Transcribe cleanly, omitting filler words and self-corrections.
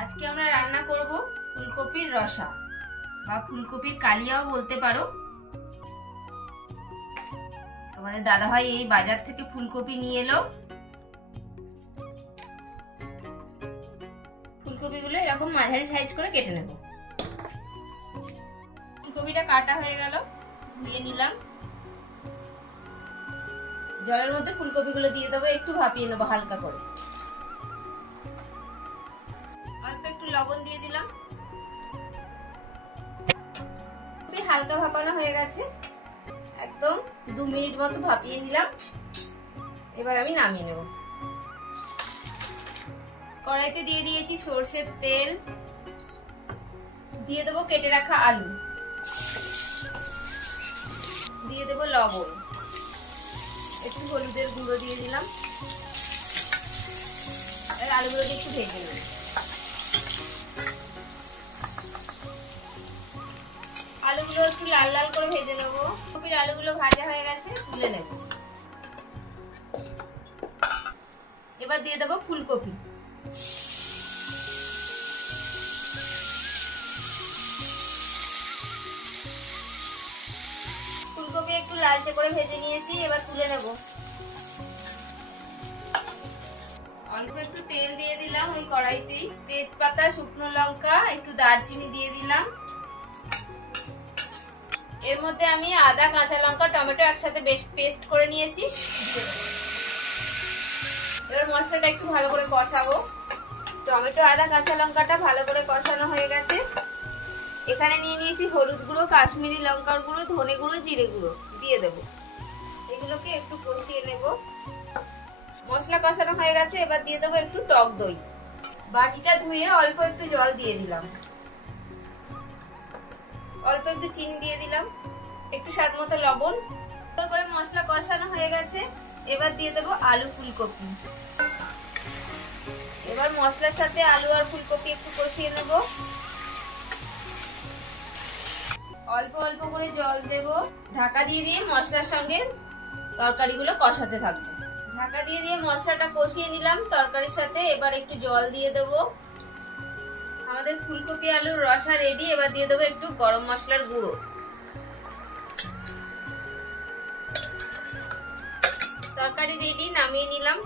আজকে আমরা রান্না করব ফুলকপির রসা বা ফুলকপির কালিয়াও বলতে পারো। তোমাদের দাদাভাই এই বাজার থেকে ফুলকপি নিয়ে এলো। ফুলকপিগুলো এরকম মাঝারি সাইজ করে কেটে নেব। ফুলকপিটা কাটা হয়ে গেল, ধুয়ে নিলাম। জলের মধ্যে ফুলকপিগুলো দিয়ে দেবো, একটু ভাপিয়ে নেবো হালকা করে। অল্প একটু লবণ দিয়ে দিলাম। হালকা ভাপানো হয়ে গেছে, একদম 2 মিনিট মতো ভাপিয়ে নিলাম। এবার আমি নামিয়ে নেব। কড়াইতে দিয়ে দিয়েছি সরষের তেল, দিয়ে দেবো কেটে রাখা আলু, দিয়ে দেবো লবণ, একটু হলুদের গুঁড়ো দিয়ে দিলাম। আর আলুগুলোকে একটু ভেজে নেব। আলুগুলো একটু লাল লাল করে ভেজে নেবো। কপির আলুগুলো ভাজা হয়ে গেছে, তুলে নেব। এবার দিয়ে দেবো ফুলকপি। ফুলকপি একটু লালচে করে ভেজে নিয়েছি, এবার তুলে নেব। অল্প একটু তেল দিয়ে দিলাম ওই কড়াইতেই। তেজপাতা, শুকনো লঙ্কা, একটু দারচিনি দিয়ে দিলাম। এর মধ্যে আমি আদা, কাঁচা লঙ্কা, টমেটো একসাথে বেশ পেস্ট করে নিয়েছি। এবার মশলাটা একটু ভালো করে কষাবো। টমেটো, আদা, কাঁচা লঙ্কাটা ভালো করে কষানো হয়ে গেছে। এখানে নিয়ে নিয়েছি হলুদ গুঁড়ো, কাশ্মীরি লঙ্কার গুঁড়ো, ধনে গুঁড়ো, জিরে গুঁড়ো দিয়ে দেবো। এগুলোকে একটু কষিয়ে নেব। মশলা কষানো হয়ে গেছে, এবার দিয়ে দেবো একটু টক দই। বাটিটা ধুয়ে অল্প একটু জল দিয়ে দিলাম। অল্প একটু চিনি দিয়ে দিলাম, একটু স্বাদ মতো লবণ। তারপরে মশলা কষানো হয়ে গেছে, এবার দিয়ে দেবো আলু, ফুলকপি। এবার মশলার সাথে আলু আর ফুলকপি একটু কষিয়ে নেব। অল্প অল্প করে জল দেব। ঢাকা দিয়ে দিয়ে মশলার সঙ্গে তরকারিগুলো কষাতে থাকবো। ঢাকা দিয়ে দিয়ে মশলাটা কষিয়ে নিলাম তরকারির সাথে। এবার একটু জল দিয়ে দেব। আমাদের ফুলকপি আলুর রসা রেডি। এবার দিয়ে দেবো একটু গরম মশলার গুঁড়ো। তরকারি রেডি, নামিয়ে নিলাম।